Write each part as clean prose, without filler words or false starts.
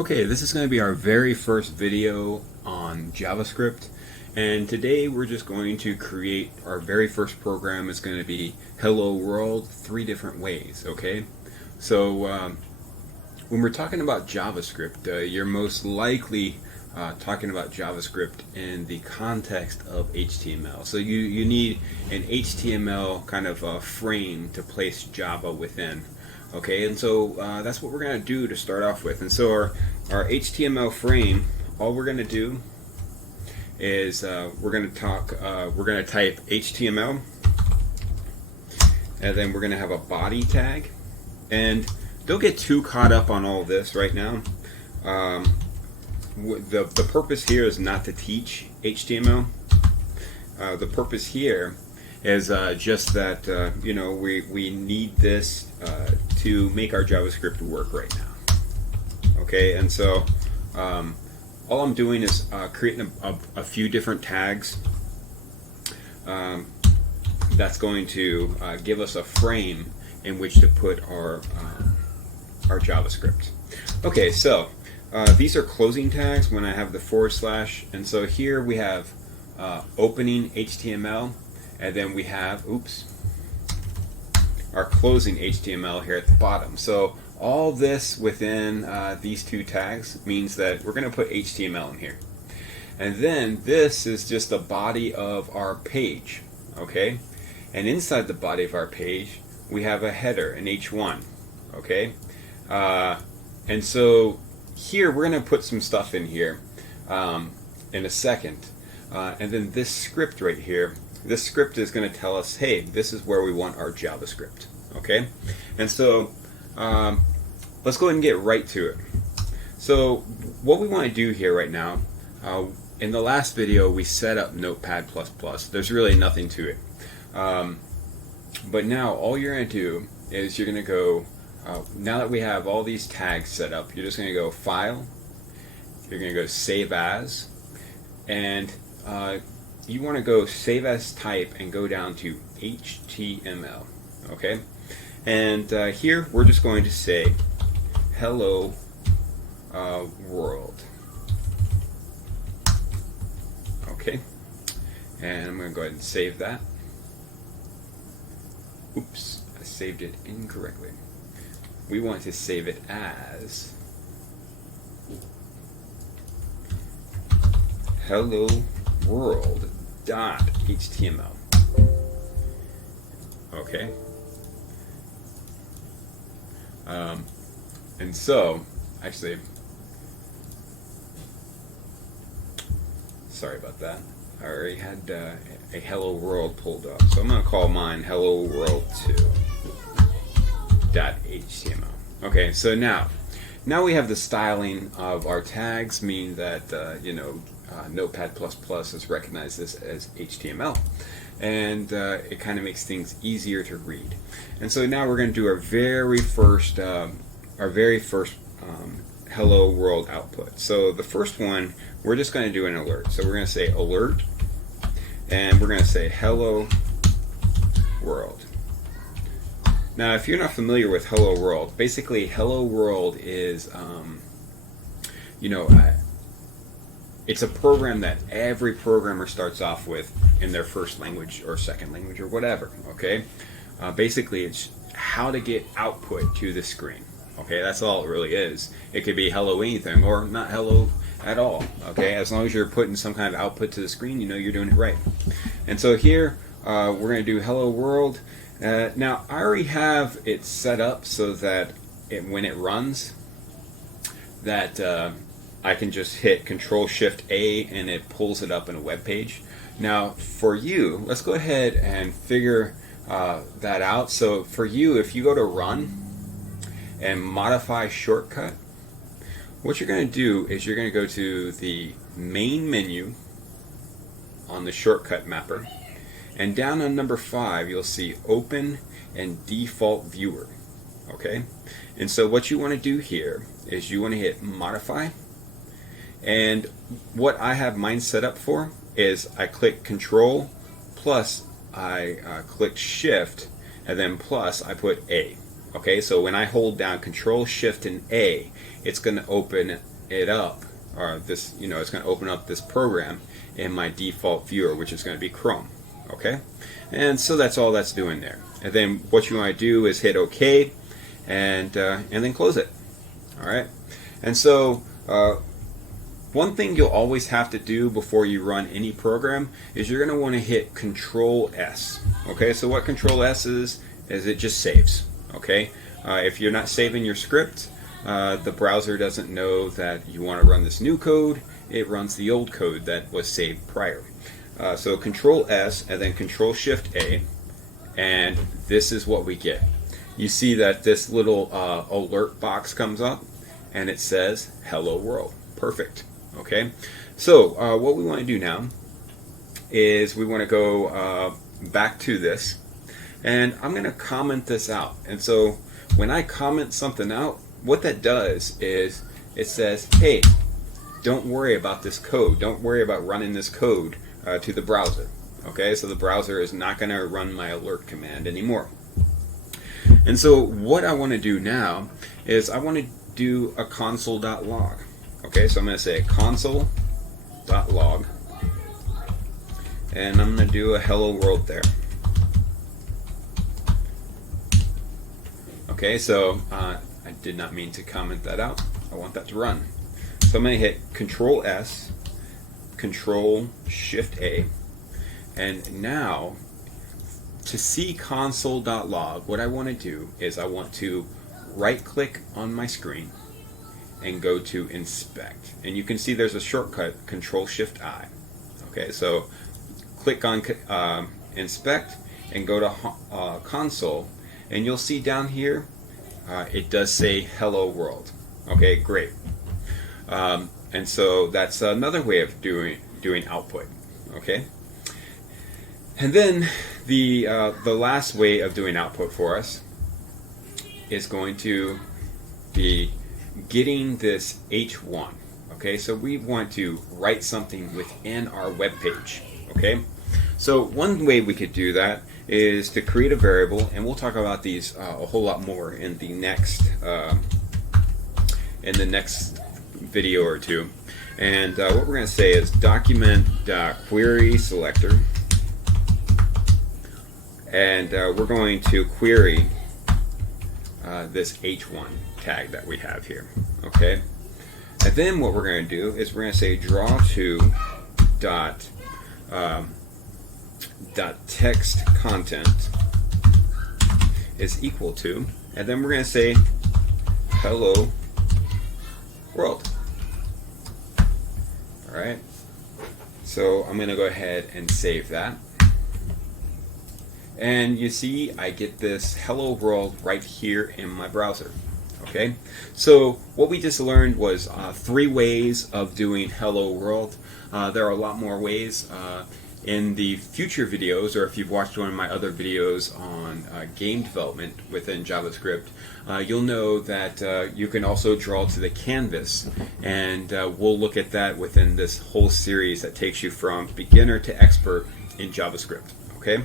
Okay, this is going to be our very first video on JavaScript, and today we're just going to create our very first program. Is going to be Hello World 3 different ways, okay? So when we're talking about JavaScript, you're most likely talking about JavaScript in the context of HTML. So you need an HTML kind of frame to place Java within. Okay, and so that's what we're going to do to start off with. And so our HTML frame, all we're going to do is we're going to type HTML, and then we're going to have a body tag. And don't get too caught up on all this right now. The purpose here is not to teach HTML. The purpose here is just that we need this to make our JavaScript work right now. Okay, and so all I'm doing is creating a few different tags that's going to give us a frame in which to put our JavaScript. Okay, so these are closing tags when I have the /, and so here we have opening HTML, and then we have our closing HTML here at the bottom. So all this within these two tags means that we're going to put HTML in here. And then this is just the body of our page, okay? And inside the body of our page, we have a header, an H1, okay? And so here we're going to put some stuff in here in a second. And then this script right here, this script is going to tell us, hey, this is where we want our JavaScript, okay? And so let's go ahead and get right to it. So what we want to do here right now, in the last video we set up Notepad++. There's really nothing to it. But now all you're going to do is you're going to go, now that we have all these tags set up, you're just going to go File, you're going to go Save As, and you want to go Save As Type and go down to HTML, okay? And here we're just going to say Hello World, okay? And I'm going to go ahead and save that. Oops, I saved it incorrectly. We want to save it as Hello World.html. Okay. And so, actually, sorry about that. I already had a Hello World pulled up, so I'm going to call mine Hello World 2.html. Okay, so now we have the styling of our tags, meaning that Notepad++ has recognized this as HTML, and it kind of makes things easier to read. And so now we're going to do our very first Hello World output. So the first one, we're just going to do an alert. So we're going to say alert, and we're going to say Hello World. Now, if you're not familiar with Hello World, basically Hello World is, it's a program that every programmer starts off with in their first language or second language or whatever, okay? Basically, it's how to get output to the screen, okay? That's all it really is. It could be hello anything or not hello at all, okay? As long as you're putting some kind of output to the screen, you know you're doing it right. And so here, we're going to do Hello World. Now, I already have it set up so that when it runs, that I can just hit Control-Shift-A and it pulls it up in a web page. Now, for you, let's go ahead and figure that out. So for you, if you go to Run and Modify Shortcut, what you're going to do is you're going to go to the main menu on the shortcut mapper, and down on number 5 you'll see Open and Default Viewer, okay? And so what you want to do here is you want to hit Modify, and what I have mine set up for is I click Control plus I click Shift, and then plus I put A, Okay, so when I hold down Control Shift and A, it's going to open it up, or this, it's going to open up this program in my default viewer, which is going to be Chrome. Okay, and so that's all that's doing there. And then what you want to do is hit OK, and then close it. All right, and so one thing you'll always have to do before you run any program is you're going to want to hit Control S. Okay, so what Control S is it just saves. Okay, if you're not saving your script, the browser doesn't know that you want to run this new code. It runs the old code that was saved prior. So Control S and then Control Shift A, and this is what we get. You see that this little alert box comes up and it says Hello World. Perfect. Okay, so what we want to do now is we want to go back to this, and I'm going to comment this out. And so when I comment something out, what that does is it says, hey, don't worry about this code. Don't worry about running this code to the browser. Okay, so the browser is not going to run my alert command anymore. And so what I want to do now is I want to do a console.log. Okay, so I'm going to say console.log, and I'm going to do a hello world there. Okay, so I did not mean to comment that out. I want that to run. So I'm going to hit Control S, Control Shift A, and now to see console.log, what I want to do is I want to right click on my screen and go to Inspect. And you can see there's a shortcut, Control Shift I. Okay, so click on Inspect and go to Console, and you'll see down here it does say Hello World. Okay, great. And so that's another way of doing output. Okay, and then the last way of doing output for us is going to be getting this H1. Okay, so we want to write something within our web page. Okay, so one way we could do that is to create a variable, and we'll talk about these a whole lot more in the next video or two. And what we're going to say is document.query selector, and we're going to query this H1 tag that we have here. Okay, and then what we're going to do is we're going to say draw to dot text content is equal to, and then we're going to say hello world. Alright, so I'm going to go ahead and save that, and you see I get this hello world right here in my browser. Okay, so what we just learned was 3 ways of doing hello world. There are a lot more ways in the future videos, or if you've watched one of my other videos on game development within JavaScript, you'll know that you can also draw to the canvas, and we'll look at that within this whole series that takes you from beginner to expert in JavaScript. Okay,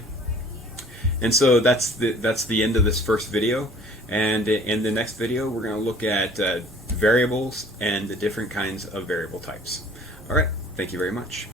and so that's the end of this first video, and in the next video we're going to look at variables and the different kinds of variable types. Alright, thank you very much.